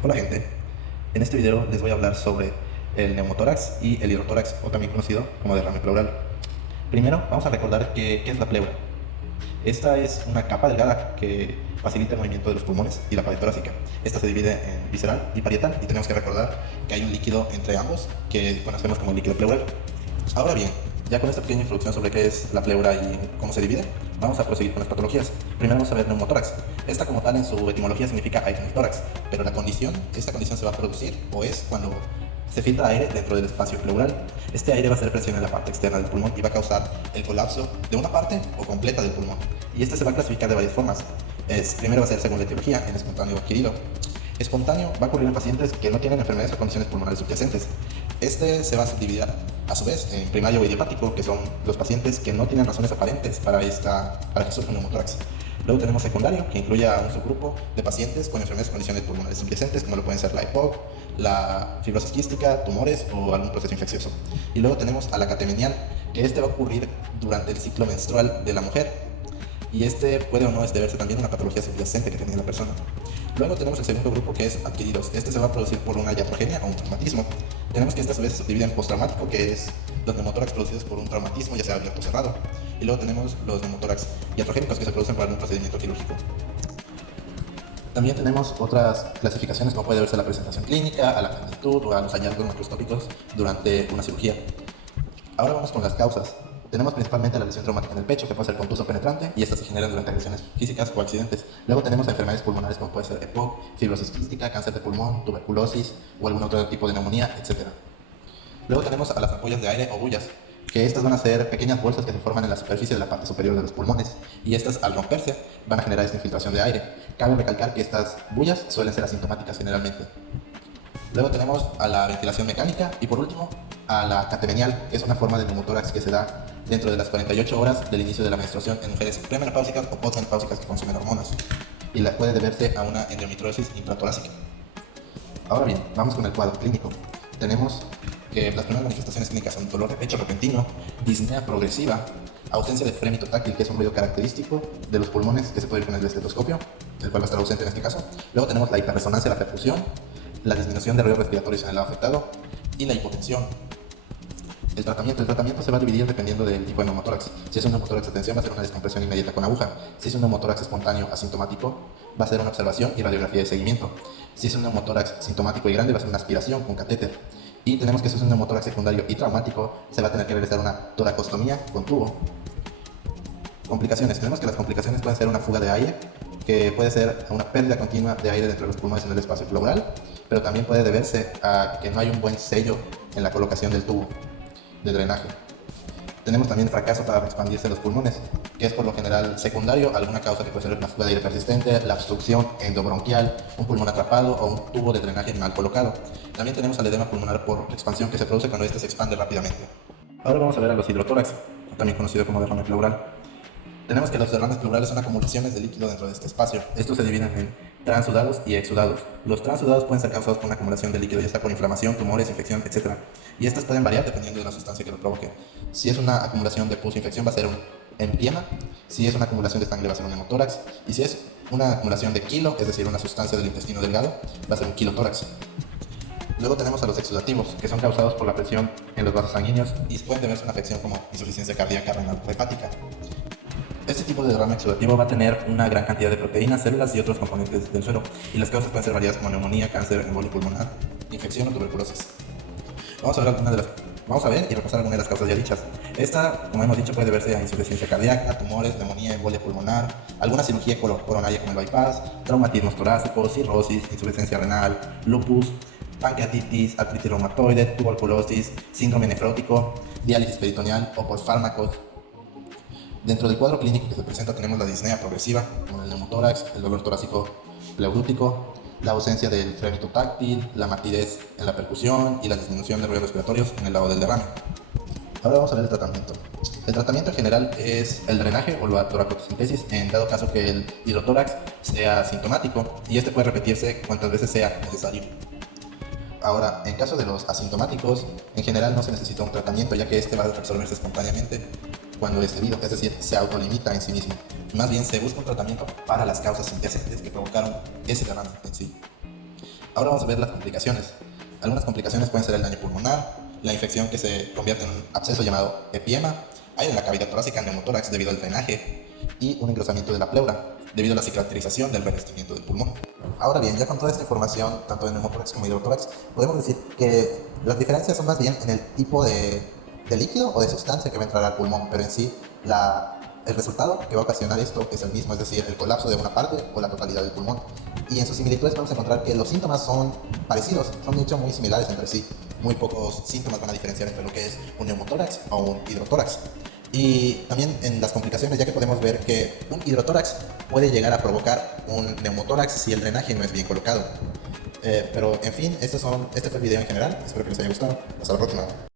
Hola gente, en este video les voy a hablar sobre el neumotórax y el hidrotórax, o también conocido como derrame pleural. Primero vamos a recordar qué es la pleura. Esta es una capa delgada que facilita el movimiento de los pulmones y la pared torácica. Esta se divide en visceral y parietal, y tenemos que recordar que hay un líquido entre ambos que conocemos como líquido pleural. Ahora bien, ya con esta pequeña introducción sobre qué es la pleura y cómo se divide, vamos a proseguir con las patologías. Primero vamos a ver neumotórax. Esta como tal en su etimología significa aire en el tórax, pero esta condición se va a producir o es cuando se filtra aire dentro del espacio pleural. Este aire va a hacer presión en la parte externa del pulmón y va a causar el colapso de una parte o completa del pulmón. Y este se va a clasificar de varias formas. Primero va a ser según la etiología, en espontáneo o adquirido. Espontáneo va a ocurrir en pacientes que no tienen enfermedades o condiciones pulmonares subyacentes. Este se va a subdividir a su vez en primario o idiopático, que son los pacientes que no tienen razones aparentes para que surja un neumotórax. Luego tenemos secundario, que incluye a un subgrupo de pacientes con enfermedades o condiciones pulmonares subyacentes, como lo pueden ser la EPOC, la fibrosis quística, tumores o algún proceso infeccioso. Y luego tenemos a la catemenial, que este va a ocurrir durante el ciclo menstrual de la mujer, y este puede o no deberse también a una patología subyacente que tenía la persona. Luego tenemos el segundo grupo, que es adquiridos. Este se va a producir por una iatrogenia o un traumatismo. Tenemos que esta a su vez se subdivide en postraumático, que es los neumotórax producidos por un traumatismo, ya sea abierto o cerrado. Y luego tenemos los neumotórax iatrogénicos, que se producen por algún procedimiento quirúrgico. También tenemos otras clasificaciones, como puede verse a la presentación clínica, a la magnitud o a los hallazgos macroscópicos durante una cirugía. Ahora vamos con las causas. Tenemos principalmente la lesión traumática en el pecho, que puede ser contuso penetrante, y estas se generan durante agresiones físicas o accidentes. Luego tenemos enfermedades pulmonares como puede ser EPOC, fibrosis quística, cáncer de pulmón, tuberculosis o algún otro tipo de neumonía, etc. Luego tenemos a las ampollas de aire o bullas, que estas van a ser pequeñas bolsas que se forman en la superficie de la parte superior de los pulmones, y estas al romperse van a generar esta infiltración de aire. Cabe recalcar que estas bullas suelen ser asintomáticas generalmente. Luego tenemos a la ventilación mecánica y por último a la catemenial, que es una forma de neumotórax que se da dentro de las 48 horas del inicio de la menstruación en mujeres premenopáusicas o postmenopáusicas que consumen hormonas, y la puede deberse a una endometriosis intratorácica. Ahora bien, vamos con el cuadro clínico. Tenemos que las primeras manifestaciones clínicas son dolor de pecho repentino, disnea progresiva, ausencia de frémito táctil, que es un ruido característico de los pulmones que se puede ir con el estetoscopio, el cual va a estar ausente en este caso. Luego tenemos la hiperresonancia, la perfusión, la disminución de ruidos respiratorios en el lado afectado y la hipotensión. El tratamiento se va a dividir dependiendo del tipo de neumotórax. Si es un neumotórax de tensión, va a ser una descompresión inmediata con aguja. Si es un neumotórax espontáneo asintomático, va a ser una observación y radiografía de seguimiento. Si es un neumotórax sintomático y grande, va a ser una aspiración con catéter. Y tenemos que si es un neumotórax secundario y traumático, se va a tener que realizar una toracostomía con tubo. Complicaciones. Tenemos que las complicaciones pueden ser una fuga de aire, que puede ser una pérdida continua de aire dentro de los pulmones en el espacio pleural, pero también puede deberse a que no hay un buen sello en la colocación del tubo de drenaje. Tenemos también fracaso para expandirse los pulmones, que es por lo general secundario, alguna causa que puede ser una fuga de aire persistente, la obstrucción endobronquial, un pulmón atrapado o un tubo de drenaje mal colocado. También tenemos al edema pulmonar por expansión, que se produce cuando éste se expande rápidamente. Ahora vamos a ver a los hidrotórax, también conocido como derrame pleural. Tenemos que los derrames pleurales son acumulaciones de líquido dentro de este espacio. Estos se dividen en transudados y exudados. Los transudados pueden ser causados por una acumulación de líquido, ya sea por inflamación, tumores, infección, etc. Y estas pueden variar dependiendo de la sustancia que lo provoque. Si es una acumulación de pus infección, va a ser un empiema. Si es una acumulación de sangre, va a ser un hemotórax. Y si es una acumulación de quilo, es decir, una sustancia del intestino delgado, va a ser un quilotórax. Luego tenemos a los exudativos, que son causados por la presión en los vasos sanguíneos y pueden deberse a una afección como insuficiencia cardíaca renal o hepática. Este tipo de derrame exudativo va a tener una gran cantidad de proteínas, células y otros componentes del suero, y las causas pueden ser variadas como neumonía, cáncer, embolia pulmonar, infección o tuberculosis. Vamos a ver y repasar algunas de las causas ya dichas. Esta, como hemos dicho, puede deberse a insuficiencia cardíaca, tumores, neumonía, embolia pulmonar, alguna cirugía coronaria como el bypass, traumatismos torácicos, cirrosis, insuficiencia renal, lupus, pancreatitis, artritis reumatoide, tuberculosis, síndrome nefrótico, diálisis peritoneal o por fármacos. Dentro del cuadro clínico que se presenta tenemos la disnea progresiva, como el neumotórax, el dolor torácico pleurútico, la ausencia del frémito táctil, la matidez en la percusión y la disminución de ruidos respiratorios en el lado del derrame. Ahora vamos a ver el tratamiento. El tratamiento en general es el drenaje o la toracotocentesis en dado caso que el hidrotórax sea sintomático, y este puede repetirse cuantas veces sea necesario. Ahora, en caso de los asintomáticos, en general no se necesita un tratamiento, ya que este va a resolverse espontáneamente cuando es debido, es decir, se autolimita en sí mismo. Más bien se busca un tratamiento para las causas subyacentes que provocaron ese derrame en sí. Ahora vamos a ver las complicaciones. Algunas complicaciones pueden ser el daño pulmonar, la infección que se convierte en un absceso llamado epiema, aire en la cavidad torácica, neumotórax debido al drenaje y un engrosamiento de la pleura debido a la cicatrización del revestimiento del pulmón. Ahora bien, ya con toda esta información, tanto de neumotórax como hidrotórax, podemos decir que las diferencias son más bien en el tipo de líquido o de sustancia que va a entrar al pulmón, pero en sí el resultado que va a ocasionar esto es el mismo, es decir, el colapso de una parte o la totalidad del pulmón. Y en sus similitudes vamos a encontrar que los síntomas son parecidos, son de hecho muy similares entre sí. Muy pocos síntomas van a diferenciar entre lo que es un neumotórax o un hidrotórax. Y también en las complicaciones, ya que podemos ver que un hidrotórax puede llegar a provocar un neumotórax si el drenaje no es bien colocado. Pero en fin, este fue el video en general, espero que les haya gustado. Hasta la próxima.